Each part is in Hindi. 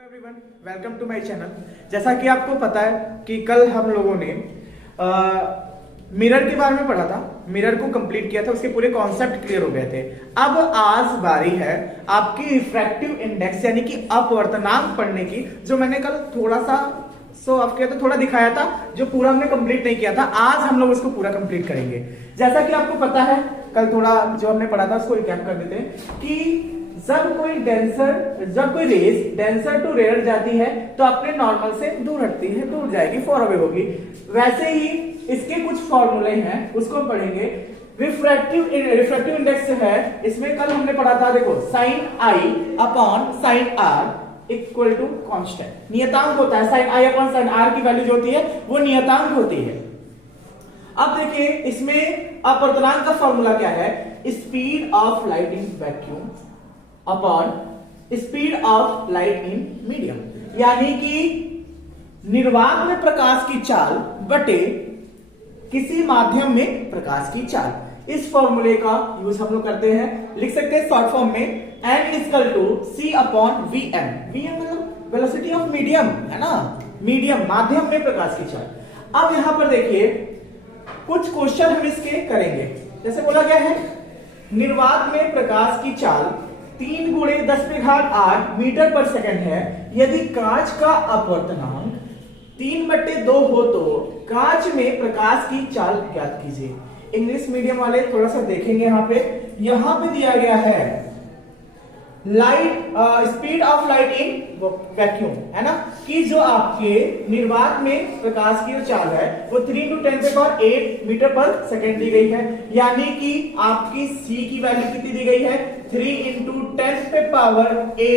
Everyone, welcome to my channel. जैसा कि आपको पता है कि कल हम लोगों ने मिरर के बारे में पढ़ा था, मिरर को कंप्लीट किया था, उसके पूरे कॉन्सेप्ट क्लियर हो गए थे। अब आज बारी है आपकी रिफ्रैक्टिव इंडेक्स यानी कि अपवर्तनांक पढ़ने की, जो मैंने कल थोड़ा सा ऑफ किया था, थोड़ा दिखाया था, जो पूरा हमने कंप्लीट नहीं किया था। आज हम लोग उसको पूरा कंप्लीट करेंगे। जैसा कि आपको पता है, कल थोड़ा जो हमने पढ़ा था उसको रिकैप कर देते हैं कि जब कोई रेस डेंसर टू रेयर जाती है तो अपने नॉर्मल से दूर हटती है, दूर जाएगी, फॉर अवे होगी। वैसे ही इसके कुछ फॉर्मूले हैं, उसको हम पढ़ेंगे। रिफ्रैक्टिव इंडेक्स है, इसमें कल हमने पढ़ा था, देखो, sine i upon sine r equal to constant, नियतांक होता है। Sine i upon sine r की वैल्यू जो होती है वो नियतांक होती है। अब देखिए इसमें अपवर्तनांक का फॉर्मूला क्या है, speed of light in vacuum upon speed of light in medium, यानी कि निर्वात में प्रकाश की चाल बटे किसी माध्यम में प्रकाश की चाल। इस फॉर्मूले का यूज हम लोग करते हैं, लिख सकते हैं शॉर्ट फॉर्म में n equal to c upon vm। vm मतलब वेलोसिटी ऑफ मीडियम है ना, मीडियम माध्यम में प्रकाश की चाल। अब यहां पर देखिए कुछ क्वेश्चन हम इसके करेंगे। जैसे बोला गया है निर्वात में प्रकाश की चाल 3 गुणे 10⁸ मीटर पर सेकंड है। यदि कांच का अपवर्तनांक 3/2 हो तो कांच में प्रकाश की चाल ज्ञात कीजिए। इंग्लिश मीडियम वाले थोड़ा सा देखेंगे, यहां पे दिया गया है light speed of light in vacuum, है ना, कि जो आपके निर्वात में प्रकाश की जो चाल है वो 3 × 10⁸ मीटर पर सेकंड दी गई है, यानी कि आपकी c की वैल्यू कितनी दी गई है, 3 × 10⁸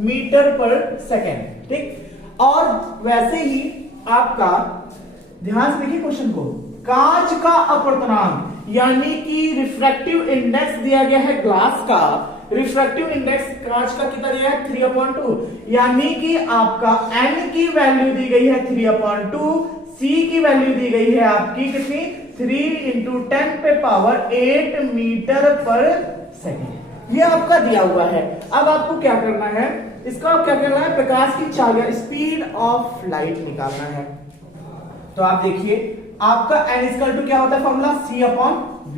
मीटर पर सेकंड। ठीक, और वैसे ही आपका ध्यान से देखिए क्वेश्चन को, कांच का अपवर्तनांक यानी कि रिफ्रैक्टिव इंडेक्स दिया गया है ग्लास का, रिफ्रैक्टिव इंडेक्स कांच का कितना दिया है, 3/2, यानी कि आपका n की वैल्यू दी गई है 3/2, c की वैल्यू दी गई है आपकी कितनी, 3 × 10⁸ मीटर पर सेकंड। ये आपका दिया हुआ है। अब आपको क्या करना है, इसका आप क्या करना है, प्रकाश की चाल या स्पीड ऑफ लाइट निकालना है। तो आप देखिए आपका n इक्वल टू क्या होता है फॉर्मूला, c/v।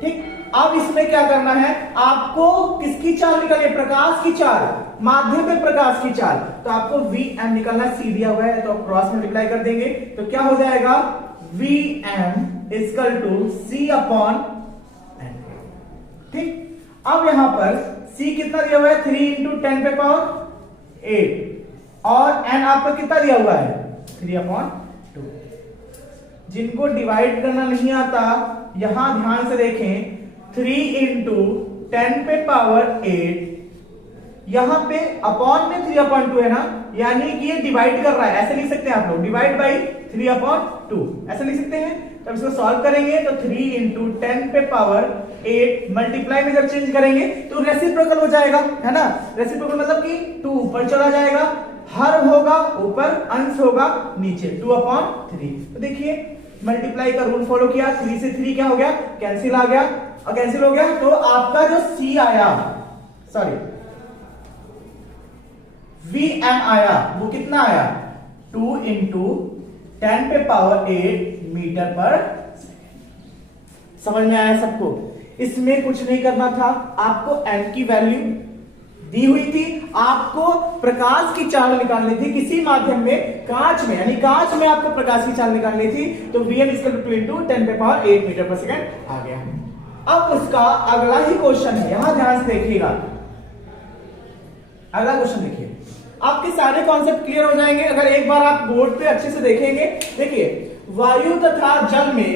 ठीक, अब इसमें क्या करना है, आपको किसकी चाल निकालनी है, प्रकाश की चाल, माध्यम में प्रकाश की चाल। तो आपको Vm निकालना है, c दिया हुआ है तो क्रॉस मल्टीप्लाई कर देंगे तो क्या हो जाएगा, Vm इक्वल टू c/n। ठीक, अब यहां पर c कितना दिया हुआ है, 3 × 10⁸ और n आपका कितना दिया हुआ है, 3/2। जिनको डिवाइड करना नहीं आता यहां ध्यान से देखें, 3 × 10⁸, यहां पे अपॉन में 3/2 है ना, यानी कि ये डिवाइड कर रहा है, ऐसे लिख सकते हैं आप लोग, डिवाइड बाई 3/2 ऐसे लिख सकते हैं। तब इसको सॉल्व करेंगे तो 3 × 10⁸ मल्टीप्लाई में जब चेंज करेंगे तो रेसिप्रोकल हो जाएगा, है ना। रेसिप्रोकल मतलब कि 2 ऊपर चला जाएगा, हर होगा ऊपर, अंश होगा नीचे, 2/3। तो देखिए मल्टीप्लाई का रूल फॉलो किया, 3 से 3 क्या हो गया, कैंसिल आ गया, और कैंसिल हो गया तो आपका जो c आया, सॉरी Vm आया, वो कितना आया, 2 × 10⁸ मीटर पर सेकंड। समझ में आया सबको। इसमें कुछ नहीं करना था, आपको n की वैल्यू दी हुई थी, आपको प्रकाश की चाल निकालनी थी किसी माध्यम में, कांच में, यानी कांच में आपको प्रकाश की चाल निकालनी थी, तो Vm इक्वल टू 2 × 10⁸ मीटर पर सेकंड आ गया। अब उसका अगला ही क्वेश्चन है, यहां ध्यान से देखिएगा, अगला क्वेश्चन देखिए, आपके सारे कॉन्सेप्ट क्लियर हो जाएंगे अगर एक बार आप बोर्ड पे अच्छे से देखेंगे। देखिए वायु तथा जल में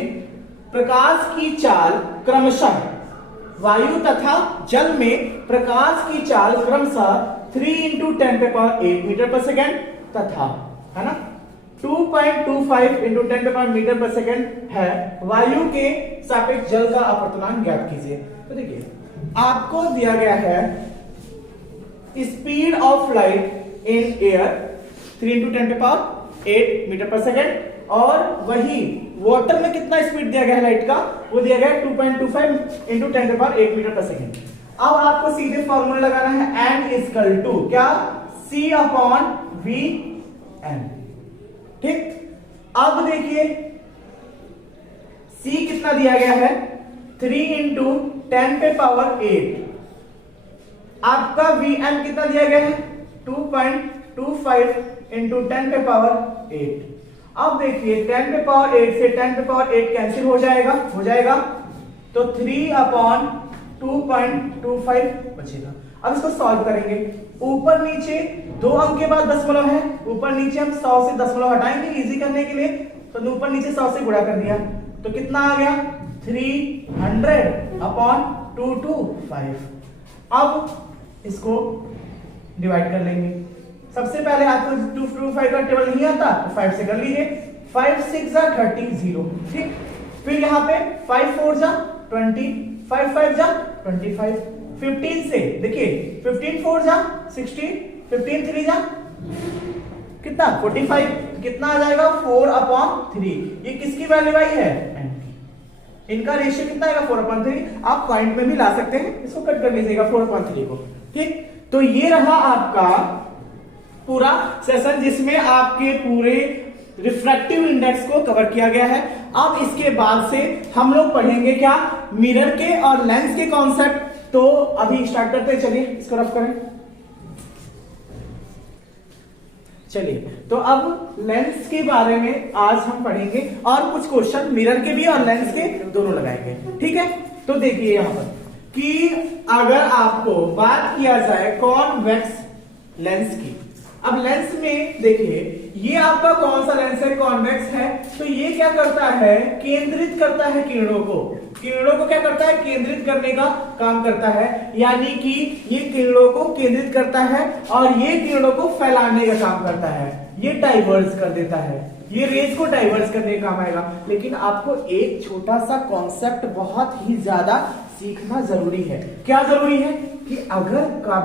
प्रकाश की चाल क्रमशः, वायु तथा जल में प्रकाश की चाल क्रमशः 3 × 10⁸ मीटर पर सेकंड तथा, है ना, 2.25 × 10⁸ मीटर पर सेकंड है। वायु के सापेक्ष जल का अपवर्तनांक ज्ञात कीजिए। तो देखिए आपको दिया गया है speed of light in air 3 × 10⁸ metre पर सेकंड, और वही वाटर में कितना स्पीड दिया गया है लाइट का, वो दिया गया है 2.25 × 10⁸ मीटर पर सेकंड। अब आपको सीधे फॉर्मूला लगाना है n इक्वल टू क्या, c अपॉन v n। ठीक, अब देखिए c कितना दिया गया है, 3 इंटू 10 पे पावर 8। आपका Vn कितना दिया गया है, 2.25 इंटू 10 पे पावर 8। अब देखिए 10 पे पावर 8 से 10 पे पावर 8 कैंसिल हो जाएगा, तो 3 अपॉन 2.25 बचेगा। अब इसको सॉल्व करेंगे, ऊपर नीचे 2 अंक के बाद दशमलव है, ऊपर नीचे हम 100 से दशमलव हटाएंगे इजी करने के लिए, तो ऊपर नीचे 100 से गुणा कर दिया, तो कितना आ गया, 300 अपॉन 225। अब इसको डिवाइड कर लेंगे। सबसे पहले आपको 225 का टेबल नहीं आता तो 5 से कर लीजिए, 5 6 जा 30 0। ठीक, फिर यहाँ पे 5 4 जा 20, 5 5 जा 25, 15 से देखिए 15 4 जा 60, 15 3 जा कितना 45, कितना आ जाएगा 4 अपॉन 3। ये किसकी वैल्यू आई है, n की। इनका रेशियो कितना आएगा 4 अपॉन 3। आप पॉइंट में भी ला सकते हैं, इसको कट कर लीजिएगा 4 अपॉन 3 को। ठीक, तो ये रहा आपका पूरा सेशन जिसमें आपके पूरे रिफ्रैक्टिव इंडेक्स को कवर किया गया है। अब इसके बाद से हम लोग पढ़ेंगे क्या, मिरर के और लेंस के कॉन्सेप्ट। तो अभी स्टार्ट करते हैं, चलिए इसको रफ करें। चलिए, तो अब लेंस के बारे में आज हम पढ़ेंगे और कुछ क्वेश्चन मिरर के भी और लेंस के दोनों लगाएंगे। ठीक है, तो देखिए यहां पर कि अगर आपको बात किया जाए कॉन्वेक्स लेंस की, अब लेंस में देखिए ये आपका कौन सा लेंस है, कॉन्वेक्स है। तो ये क्या करता है, केंद्रित करता है किरणों को। किरणों को क्या करता है, केंद्रित करने का काम करता है, यानी कि ये किरणों को केंद्रित करता है और ये किरणों को फैलाने का काम करता है। ये डाइवर्स कर देता है, ये रेज को डाइवर्स करने का काम आएगा। लेकिन आपको एक छोटा सा कॉन्सेप्ट बहुत ही ज्यादा सीखना जरूरी है। क्या जरूरी है कि अगर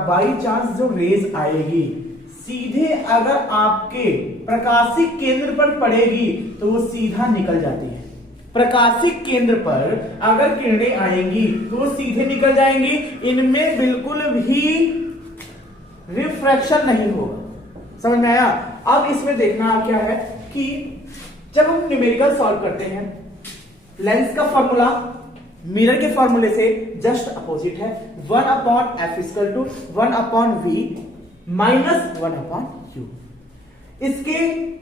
बाई चांस जो रेज आएगी सीधे अगर आपके प्रकाशिक केंद्र पर पड़ेगी तो वो सीधा निकल जाती है। प्रकाशिक केंद्र पर अगर किरणें आएंगी तो वो सीधे निकल जाएंगी, इनमें बिल्कुल भी रिफ्रैक्शन नहीं होगा। समझ में आया। अब इसमें देखना क्या है कि जब हम न्यूमेरिकल सॉल्व करते हैं, लेंस का फॉर्मूला मिरर के फॉर्मूले से जस्ट अपोजिट है। 1 upon f equal to 1 upon v minus 1 upon u. इसके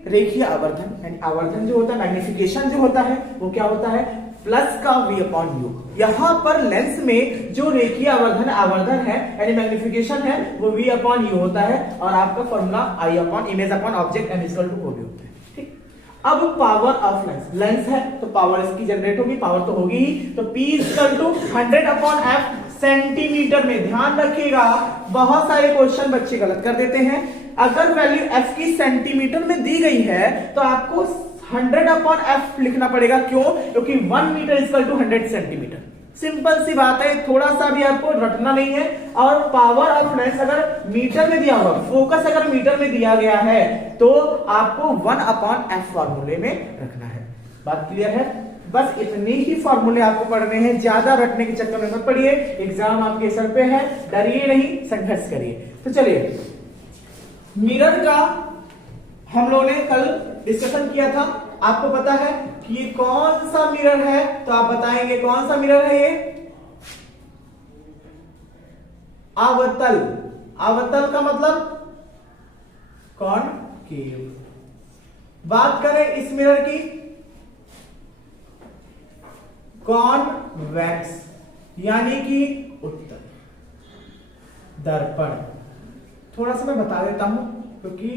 रेखीय आवर्धन यानी आवर्धन जो होता है, मैग्निफिकेशन जो होता है वो क्या होता है, प्लस का v अपॉन यू। यहां पर लेंस में जो रेखीय आवर्धन है यानी मैग्निफिकेशन है वो v अपॉन यू होता है और आपका formula i upon image upon object n equal to भी होता है। ठीक, अब पावर ऑफ लेंस, लेंस है तो पावर इसकी जनरेट होगी, पावर तो होगी ही। तो p equal to 100 upon f centimetre में। ध्यान रखिएगा बहुत सारे क्वेश्चन बच्चे गलत कर देते हैं। अगर वैल्यू f की सेंटीमीटर में दी गई है तो आपको 100 अपॉन f लिखना पड़ेगा। क्यों? क्योंकि 1 metre equal to 100 centimetre. Simple सी बात है, थोड़ा सा भी आपको रटना नहीं है। और पावर ऑफ लेंस अगर मीटर में दिया हुआ, फोकस अगर मीटर में दिया गया है तो आपको 1 अपॉन f फॉर्मूले में रखना है। बात क्लियर है। बस इतने ही फॉर्मूले आपको पढ़ने हैं, ज्यादा रटने के चक्कर में मत पड़िए। एग्जाम आपके सर पे है, डरिए नहीं, संघर्ष करिए। तो चलिए, मिरर का हम लोगों ने कल डिस्कशन किया था। आपको पता है कि ये कौन सा मिरर है, तो आप बताएंगे कौन सा मिरर है ये, अवतल। अवतल का मतलब कॉनकेव। बात करें इस मिरर की, कॉन्वेक्स यानी कि उत्तल। दर्पण थोड़ा सा मैं बता देता हूं क्योंकि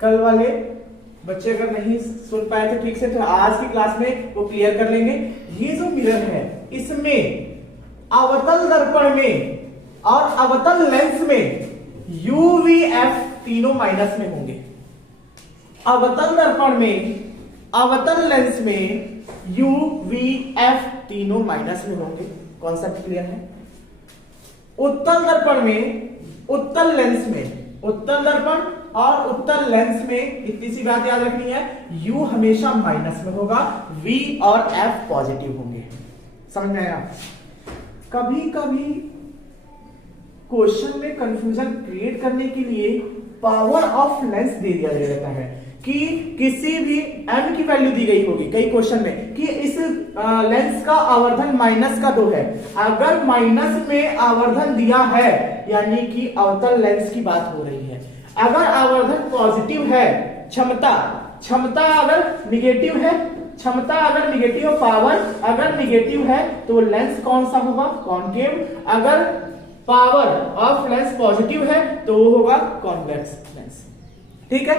कल वाले बच्चे अगर नहीं सुन पाए थे ठीक से तो आज की क्लास में वो क्लियर कर लेंगे। ये जो मिरर है इसमें अवतल दर्पण में और अवतल लेंस में UVF तीनों माइनस में होंगे। अवतल दर्पण में, अवतल लेंस में UVF तीनों माइनस में होंगे। कॉन्सेप्ट क्लियर है। उत्तल दर्पण में, उत्तल लेंस में, उत्तल दर्पण और उत्तल लेंस में इतनी सी बात याद रखनी है, U हमेशा माइनस में होगा, V और F पॉजिटिव होंगे। समझ में आया। कभी कभी क्वेश्चन में कंफ्यूजन क्रिएट करने के लिए पावर ऑफ लेंस दे दिया जाता है कि किसी भी m की वैल्यू दी गई होगी कई क्वेश्चन में कि इस लेंस का आवर्धन माइनस का 2 है। अगर माइनस में आवर्धन दिया है यानी कि अवतल लेंस की बात हो रही है। अगर आवर्धन पॉजिटिव है, क्षमता अगर निगेटिव है, क्षमता अगर निगेटिव, पावर अगर निगेटिव है तो लेंस कौन सा होगा? कॉनकेव। अगर पावर ऑफ लेंस पॉजिटिव है तो वो होगा कॉन्वेक्स लेंस। ठीक है,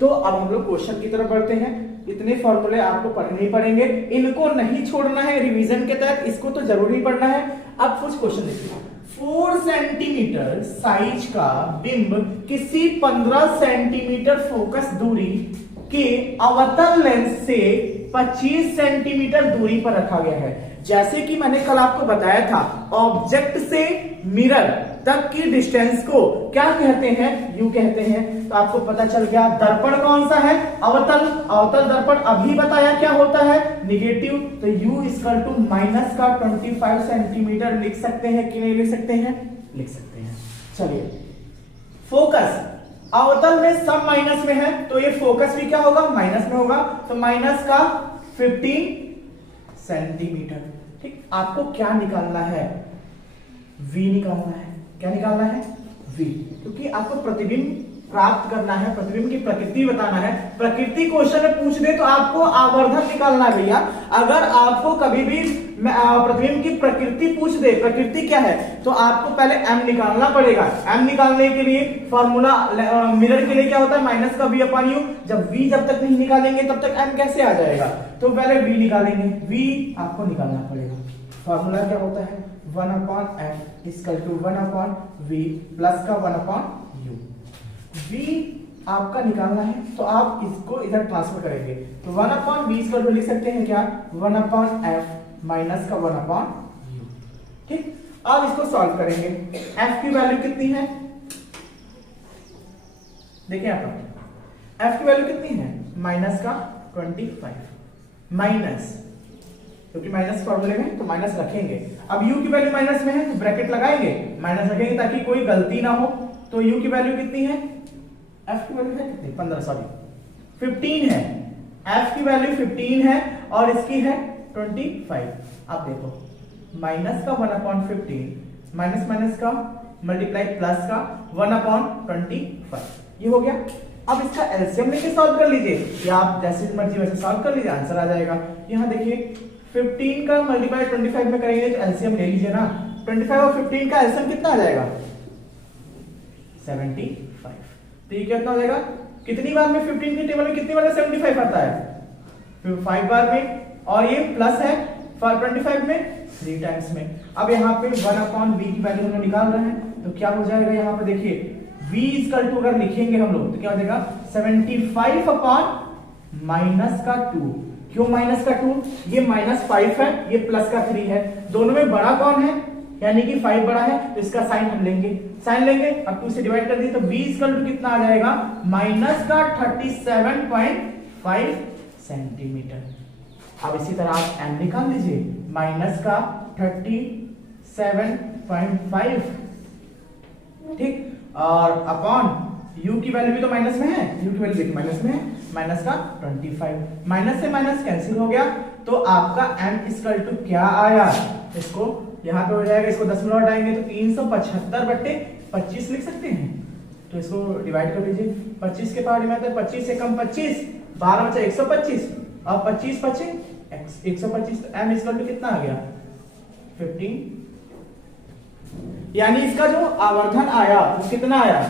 तो अब हम लोग क्वेश्चन की तरफ बढ़ते हैं। इतने फॉर्मूले आपको पढ़ने ही पड़ेंगे, इनको नहीं छोड़ना है रिवीजन के तहत, इसको तो जरूर ही पढ़ना है। अब कुछ क्वेश्चन देखिए। 4 सेंटीमीटर साइज का बिंब किसी 15 सेंटीमीटर फोकस दूरी के अवतल लेंस से 25 सेंटीमीटर दूरी पर रखा गया है। जैसे कि मैंने कल आपको बताया था, ऑब्जेक्ट से मिरर तक की डिस्टेंस को क्या कहते हैं? यू कहते हैं। तो आपको पता चल गया दर्पण कौन सा है? अवतल दर्पण अभी बताया क्या होता है? निगेटिव। तो u इक्वल टू माइनस का 25 सेंटीमीटर लिख सकते हैं कि नहीं लिख सकते हैं? लिख सकते हैं। चलिए, फोकस अवतल में सब माइनस में है तो ये फोकस भी क्या होगा? माइनस में होगा। तो माइनस का 15 सेंटीमीटर। ठीक, आपको क्या निकालना है? v निकालना है। क्या निकालना है? v, क्योंकि आपको प्रतिबिंब प्राप्त करना है, प्रतिबिंब की प्रकृति बताना है। प्रकृति क्वेश्चन में पूछ दे तो आपको आवर्धन निकालना है भैया। अगर आपको कभी भी प्रतिबिंब की प्रकृति पूछ दे, प्रकृति क्या है, तो आपको पहले m निकालना पड़ेगा। m निकालने के लिए फॉर्मूला मिरर के लिए क्या होता है? माइनस का v अपॉन u। जब v जब तक नहीं निकालेंगे तब तक m कैसे आ जाएगा? तो पहले v निकालेंगे, v आपको निकालना पड़ेगा। फॉर्मूला क्या होता है? 1 upon f equal to 1 upon v plus का 1 अपॉन u। v आपका निकालना है तो आप इसको इधर ट्रांसफर करेंगे। तो 1 अपॉन v इक्वल टू लिख सकते हैं क्या? 1 अपॉन f माइनस का 1 अपॉन u। ठीक, अब इसको सॉल्व करेंगे। f की वैल्यू कितनी है? देखिए यहाँ पर f की वैल्यू कितनी है? माइनस का 25 माइनस, क्योंकि माइनस फॉर्मूले में तो माइनस रखेंगे। अब u की वैल्यू माइनस में है तो ब्रैकेट लगाएंगे, माइनस रखेंगे ताकि कोई गलती ना हो। तो u की वैल्यू कितनी है? f की वैल्यू है कितनी? 15 है। f की वैल्यू 15 है और इसकी है 25। आप देखो, माइनस का 1 अपॉन 15 माइनस माइनस का मल्टीप्लाई प्लस का 1 अपॉन 25, ये हो गया। अब इसका एलसीएम लेके सॉल्व कर लीजिए, या आप जैसे मर्जी वैसे सॉल्व कर लीजिए, आंसर आ जाएगा। यहाँ देखिए 15 का मल्टीप्लाई 25 में करेंगे तो एलसीएम ले लीजिए ना। 25 और 15 का एलसीएम कितना आ जाएगा? 75। तो ये कितना हो जाएगा? कितनी बार में 15 के टेबल में कितनी बार 75 आता है? 5 बार में, और ये प्लस है 25 में 3 टाइम्स में। अब यहाँ पे 1 अपॉन v की वैल्यू हम लोग निकाल रहे हैं, तो क्या हो जाएगा? यहाँ पे देखिए v इक्वल टू अगर लिखेंगे हम लोग तो क्या हो जाएगा? 75 अपॉन माइनस का 2। क्यों माइनस का 2? ये -5 है, ये प्लस का 3 है। दोनों में बड़ा कौन है? यानी कि 5 बड़ा है, तो इसका साइन हम लेंगे, साइन लेंगे। अब 2 से डिवाइड कर दिए तो v इक्वल टू कितना आ जाएगा? माइनस का 37.5 सेंटीमीटर। अब इसी तरह आप m निकाल लीजिए, माइनस का 37.5, ठीक, और अपॉन u की वैल्यू भी तो माइनस में है, u की वैल्यू देखिए माइनस में है, माइनस का 25। माइनस से माइनस कैंसिल हो गया, तो आपका m इक्वल टू क्या आया? इसको यहाँ पे हो जाएगा, इसको 10 में हटाएंगे तो 375/25 लिख सकते हैं। तो इसको डिवाइड कर लीजिए, 25 के पावर में आता है 25 से कम 25, 12 बचा 125, और 25 बचे 125। तो m इक्वल टू कितना आ गया? 15। यानी इसका जो आवर्धन आया वो कितना आया?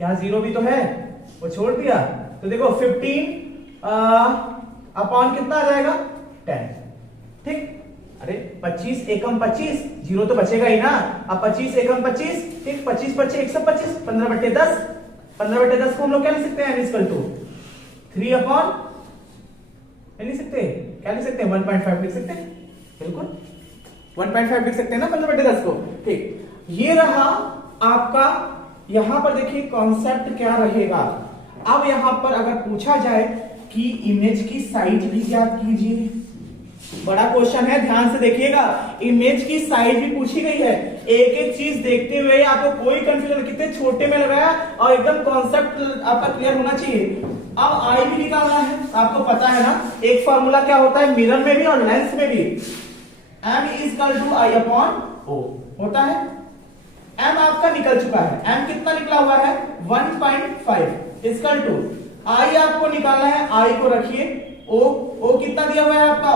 यहाँ 0 भी तो है, वो छोड़ दिया, तो देखो 15 अपॉन कितना आ जाएगा? 10। ठीक, अरे 25 एकम 25, 0 तो बचेगा ही ना। अब 25 एकम 25, ठीक, 25 बचे 125, 15/10, 15/10 को हम लोग क्या लिख सकते हैं? n इक्वल टू 3 अपॉन लिख सकते हैं, क्या लिख सकते हैं? 1.5 लिख सकते हैं, बिल्कुल 1.5 लिख सकते हैं ना 15/10 को। ठीक, ये रहा आपका। यहां पर देखिए कॉन्सेप्ट क्या रहेगा। अब यहां पर अगर पूछा जाए कि इमेज की साइज भी ज्ञात कीजिए, बड़ा क्वेश्चन है, ध्यान से देखिएगा। इमेज की साइज भी पूछी गई है। एक एक चीज देखते हुए आपको कोई कंफ्यूजन, कितने छोटे में लगाया और एकदम कॉन्सेप्ट आपका क्लियर होना चाहिए। अब आई भी निकालना है, आपको पता है ना एक फॉर्मूला क्या होता है मिरर में भी और लेंस में भी, m is equal to i upon o होता है। m आपका निकल चुका है, m कितना निकला हुआ है 1.5 इक्वल टू i आपको निकालना है, i को रखिए, o कितना दिया हुआ है आपका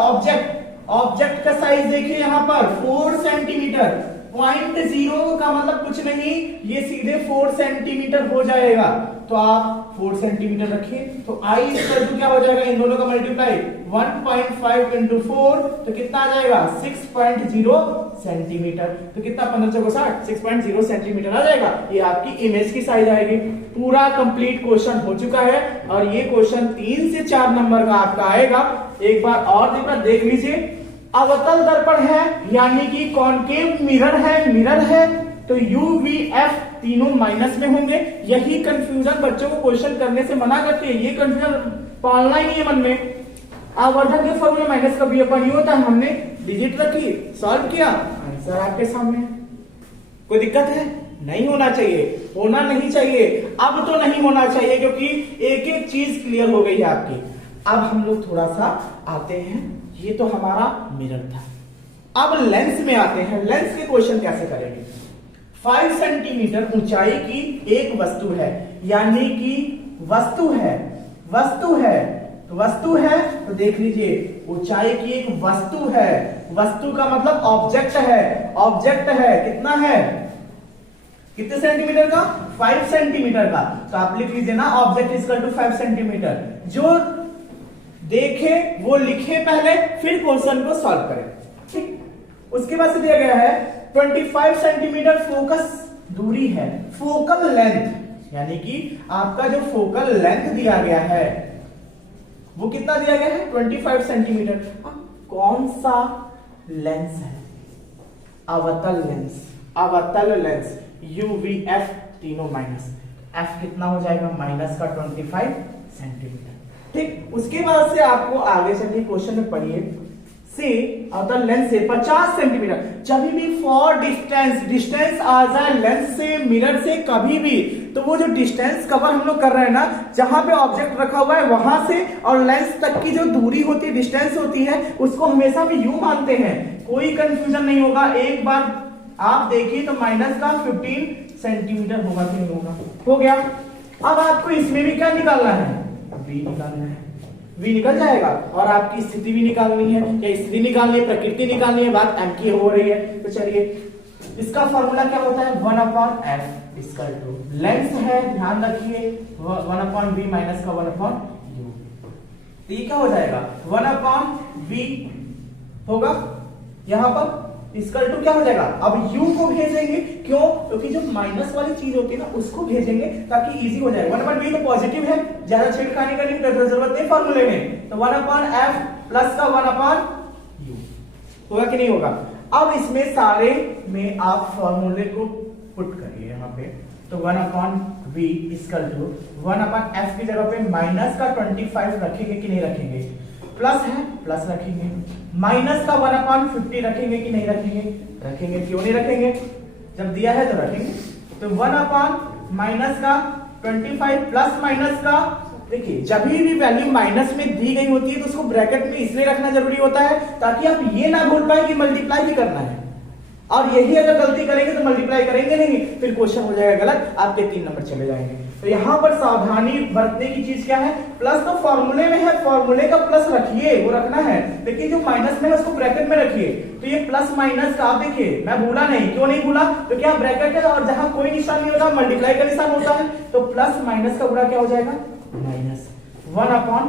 ऑब्जेक्ट का साइज देखिए यहां पर 4 सेंटीमीटर, 0.0 का मतलब कुछ नहीं, ये सीधे 4 सेंटीमीटर हो जाएगा। तो आप 4 सेंटीमीटर रखिए, तो i इक्वल टू क्या हो जाएगा, इन दोनों का मल्टीप्लाई 1.5 इंटू 4 तो कितना आ जाएगा 6.0 सेंटीमीटर। तो कितना 15×60 6.0 सेंटीमीटर आ जाएगा। ये आपकी इमेज की साइज आएगी। पूरा कंप्लीट क्वेश्चन हो चुका है और ये क्वेश्चन 3 से 4 नंबर का आपका आएगा। एक बार और देख लीजिए, अवतल दर्पण है यानी कि कॉनकेव मिरर है तो UVF तीनों माइनस में होंगे। यही कंफ्यूजन बच्चों को क्वेश्चन करने से मना करती है, ये कंफ्यूजन पालना ही नहीं है मन में। आवर्धन के फॉर्मूले माइनस का V अपन यू होता है, हमने डिजिट रखी, सॉल्व किया, आंसर आपके सामने। कोई दिक्कत है? नहीं होना चाहिए, होना नहीं चाहिए, अब तो नहीं होना चाहिए क्योंकि एक एक चीज क्लियर हो गई है आपकी। अब हम लोग थोड़ा सा आते हैं, ये तो हमारा मिरर था। अब लेंस में आते हैं, लेंस के क्वेश्चन कैसे करेंगे। 5 सेंटीमीटर ऊंचाई की एक वस्तु है, यानी कि वस्तु है तो देख लीजिए ऊंचाई की एक वस्तु है, वस्तु का मतलब ऑब्जेक्ट है, कितना है, कितने सेंटीमीटर का 5 सेंटीमीटर का। तो आप लिख लीजिए ना object is equal to 5 centimetre. जो देखे वो लिखे पहले, फिर क्वेश्चन को सॉल्व करें, ठीक। उसके बाद से दिया गया है 25 सेंटीमीटर फोकस दूरी है, फोकल लेंथ यानी कि आपका जो फोकल लेंथ दिया गया है वो कितना दिया गया है 25 सेंटीमीटर। कौन सा लेंस है, अवतल लेंस UVF तीनों माइनस, F कितना हो जाएगा माइनस का 25 सेंटीमीटर, ठीक। उसके बाद से आपको आगे चलिए क्वेश्चन में पढ़िए, से अवतल लेंस से 50 सेंटीमीटर, जब भी फॉर डिस्टेंस आ जाए लेंस से मिरर से कभी भी, तो वो जो डिस्टेंस कवर हम लोग कर रहे हैं ना, जहां पे ऑब्जेक्ट रखा हुआ है वहां से और लेंस तक की जो दूरी होती है, डिस्टेंस होती है, उसको हमेशा भी यू मानते हैं। कोई कंफ्यूजन नहीं होगा। एक बार आप देखिए तो माइनस का 15 सेंटीमीटर होगा कि नहीं होगा, हो गया। अब आपको इसमें भी क्या निकालना है, V निकालना है, V निकल जाएगा और आपकी स्थिति भी निकालनी है, या स्थिति निकालनी है, प्रकृति निकालनी है, बात M की हो रही है। तो चलिए इसका फॉर्मूला क्या होता है 1/f इक्वल टू लेंस है, ध्यान रखिए 1/v माइनस का 1/u। तो ये क्या हो जाएगा 1/v होगा यहां पर इक्वल टू क्या हो जाएगा। अब u को भेजेंगे, क्यों, क्योंकि जो माइनस वाली चीज होती है ना उसको भेजेंगे ताकि इजी हो जाए। 1/v तो पॉजिटिव है, ज्यादा छेड़खानी करने की जरूरत नहीं फॉर्मूले में। तो 1/f प्लस का 1/u होगा कि नहीं होगा। अब इसमें सारे में आप फॉर्मूले को पुट करिए यहाँ पे, तो 1/v इक्वल टू 1/f की जगह पे माइनस का 25 रखेंगे कि नहीं रखेंगे, प्लस है प्लस रखेंगे, माइनस का 1/50 रखेंगे कि नहीं रखेंगे, रखेंगे। क्यों नहीं रखेंगे, जब दिया है तो रखेंगे। तो 1/ माइनस का 25 प्लस माइनस का, देखिए जब भी वैल्यू माइनस में दी गई होती है तो उसको ब्रैकेट में इसलिए रखना जरूरी होता है ताकि आप ये ना भूल पाए कि मल्टीप्लाई भी करना है, और यही अगर गलती करेंगे तो मल्टीप्लाई करेंगे नहीं, फिर क्वेश्चन हो जाएगा गलत, आपके 3 नंबर चले जाएंगे। तो यहां पर सावधानी बरतने की चीज क्या है, प्लस तो फॉर्मूले में है, फॉर्मूले का प्लस रखिए, वो रखना है, लेकिन जो माइनस में है उसको ब्रैकेट में रखिए। तो ये प्लस माइनस का आप देखिए, मैं भूला नहीं, क्यों नहीं भूला, क्योंकि आप ब्रैकेट है और जहां कोई निशान नहीं होता मल्टीप्लाई का निशान होता है, तो प्लस माइनस का गुणा क्या हो जाएगा माइनस 1/50।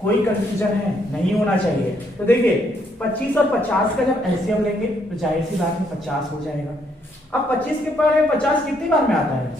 कोई कंफ्यूजन है, नहीं होना चाहिए। तो देखिए 25 और 50 का जब एलसीएम लेंगे तो जाहिर सी बात है 50 हो जाएगा। अब 25 के बारे में 50 कितनी बार में आता है,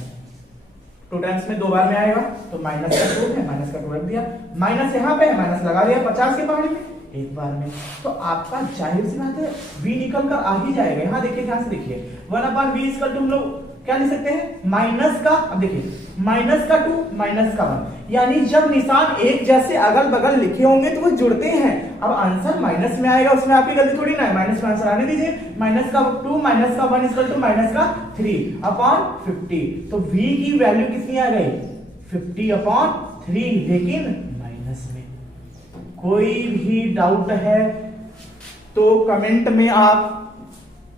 2 टाइम्स में 2 बार में आएगा, तो माइनस का 2 है, माइनस का 2 रख दिया, माइनस यहाँ पे माइनस लगा दिया, 50 के बारे में 1 बार में, तो आपका जाहिर सी बात है v निकल कर आ ही जाएगा। यहाँ देखिए, ध्यान से देखिए 1/v इक्वल टू हम लोग क्या लिख सकते हैं माइनस का, अब देखिए माइनस का 2 माइनस का 1, यानी जब निशान एक जैसे अगल बगल लिखे होंगे तो वो जुड़ते हैं। अब आंसर माइनस में आएगा, उसमें आपकी गलती थोड़ी ना है, माइनस में आंसर आने दीजिए। माइनस का 2 माइनस का 1 इक्वल टू माइनस का 3 अपॉन 50। तो v की वैल्यू कितनी आ गई 50 अपॉन 3, लेकिन माइनस में। कोई भी डाउट है तो कमेंट में आप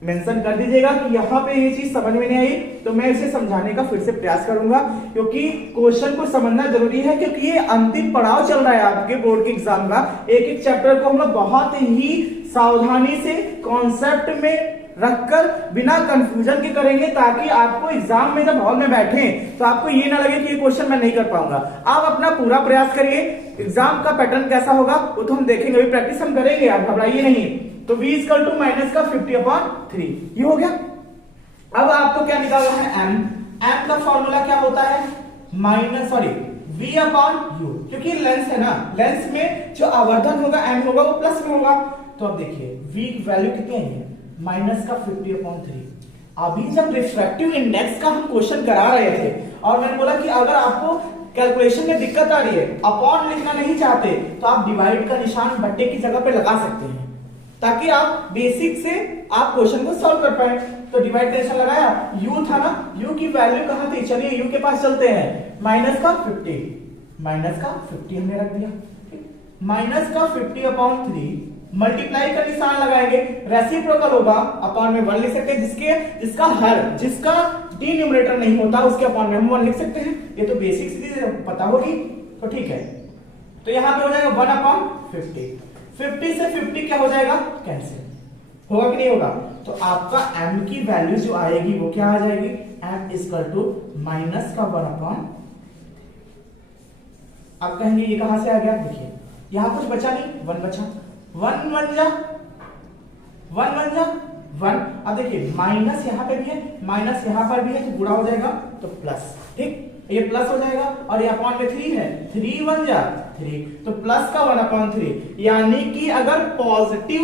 मेंशन कर दीजिएगा कि यहां पे ये चीज समझ में नहीं आई, तो मैं इसे समझाने का फिर से प्रयास करूंगा, क्योंकि क्वेश्चन को समझना जरूरी है, क्योंकि ये अंतिम पड़ाव चल रहा है आपके बोर्ड के एग्जाम का। एक एक चैप्टर को हम लोग बहुत ही सावधानी से कॉन्सेप्ट में रखकर बिना कंफ्यूजन के करेंगे, ताकि आपको एग्जाम में जब हॉल में बैठे तो आपको ये ना लगे कि ये क्वेश्चन मैं नहीं कर पाऊंगा। आप अपना पूरा प्रयास करिए। एग्जाम का पैटर्न कैसा होगा वो तो हम देखेंगे, अभी प्रैक्टिस हम करेंगे, आप घबराइए नहीं। तो v इक्वल टू माइनस का 50 अपॉन 3, ये हो गया। अब आपको क्या निकालना है m का फॉर्मूला क्या होता है माइनस v अपॉन u, क्योंकि लेंस है ना, लेंस में जो आवर्धन होगा m होगा वो प्लस में होगा। तो अब देखिए v की वैल्यू कितनी है माइनस का 50 अपॉन 3। अभी जब रिफ्रैक्टिव इंडेक्स का हम क्वेश्चन करा रहे थे और मैंने बोला कि अगर आपको कैलकुलेशन में दिक्कत आ रही है, अपॉन लिखना नहीं चाहते, तो आप डिवाइड का निशान बट्टे की जगह पे लगा सकते हैं, ताकि आप बेसिक से आप क्वेश्चन को सॉल्व कर पाए। तो डिवाइड का निशान लगाया, u था ना, u की वैल्यू कहां थी, चलिए u के पास चलते हैं, माइनस का 50 हमने रख दिया, माइनस का 50 अपॉन 3, मल्टीप्लाई का निशान लगाएंगे, रेसिप्रोकल होगा, अपॉन में 1 लिख सकते हैं, जिसका डिनोमिनेटर नहीं होता उसके अपॉन में हम 1 लिख सकते हैं। ये तो बेसिक चीज पता होगी, तो ठीक है। तो यहां पे हो जाएगा 1 अपॉन 50 से 50 क्या हो जाएगा कैंसिल, होगा कि नहीं होगा। तो आपका m की वैल्यू जो आएगी वो क्या आ जाएगी, m इक्वल टू माइनस का 1 अपॉन, आप कहेंगे ये कहां से आ गया, देखिए यहां कुछ बचा नहीं, 1 बचा, 1 अब देखिए माइनस यहां पे भी है, माइनस यहां पर भी है, तो गुणा हो जाएगा तो प्लस, ठीक, ये प्लस हो जाएगा, और ये अपॉन में 3 है, 3 1 जा 3, तो प्लस का 1 अपॉन 3, यानी कि अगर पॉजिटिव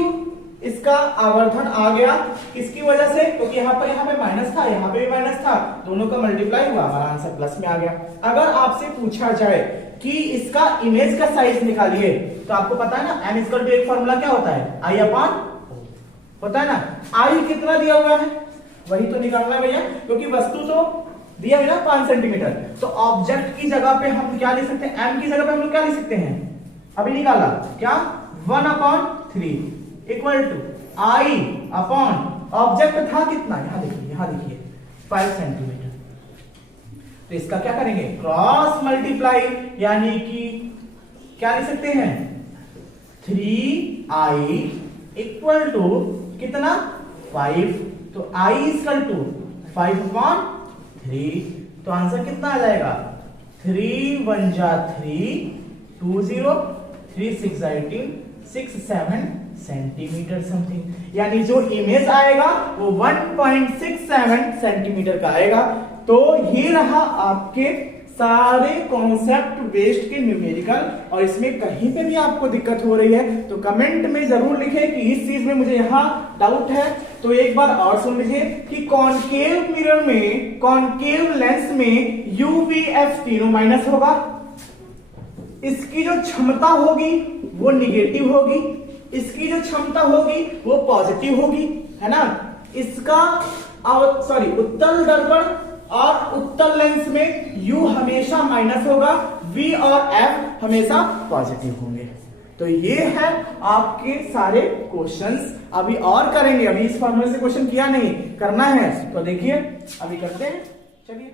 इसका आवर्धन आ गया, किसकी वजह से, क्योंकि यहाँ पे माइनस था, यहाँ पे भी माइनस था, दोनों का मल्टीप्लाई हुआ, हमारा आंसर प्लस में आ गया। अगर आपसे पूछा जाए कि इसका इमेज का साइज निकालिए, तो आपको पता है ना m इक्वल टू एक फॉर्मूला क्या होता है, i अपॉन होता है ना, i कितना दिया हुआ है वही तो निकालना है भैया, क्योंकि वस्तु तो दिया है ना 5 सेंटीमीटर, तो ऑब्जेक्ट की जगह पे हम क्या लिख सकते हैं, m की जगह पे हम लोग क्या लिख सकते हैं, अभी निकाला क्या, 1 upon 3 equal to i upon object था कितना, यहां देखिए 5 सेंटीमीटर। तो इसका क्या करेंगे, क्रॉस मल्टीप्लाई, यानी कि क्या लिख सकते हैं 3i इक्वल टू कितना 5, तो i इक्वल टू 5 अपॉन 3, तो आंसर कितना आ जाएगा, 3 1 जा 3, 2 0, 3 6 18, 6 7 सेंटीमीटर समथिंग, यानी जो इमेज आएगा वो 1.67 सेंटीमीटर का आएगा। तो ये रहा आपके सारे कॉन्सेप्ट बेस्ड के न्यूमेरिकल, और इसमें कहीं पे भी आपको दिक्कत हो रही है तो कमेंट में जरूर लिखें कि इस चीज में मुझे यहाँ डाउट है। तो एक बार और सुन लीजिए कि कॉनकेव मिरर में, कॉनकेव लेंस में यूवीएफ तीनों माइनस होगा, इसकी जो क्षमता होगी वो निगेटिव होगी, इसकी जो क्षमता होगी वो पॉजिटिव होगी, है ना। इसका उत्तल दर्पण और उत्तल लेंस में U हमेशा माइनस होगा, V और F हमेशा पॉजिटिव होंगे। तो ये है आपके सारे क्वेश्चंस, अभी और करेंगे, अभी इस फॉर्मूले से क्वेश्चन किया नहीं, करना है तो देखिए अभी करते हैं, चलिए।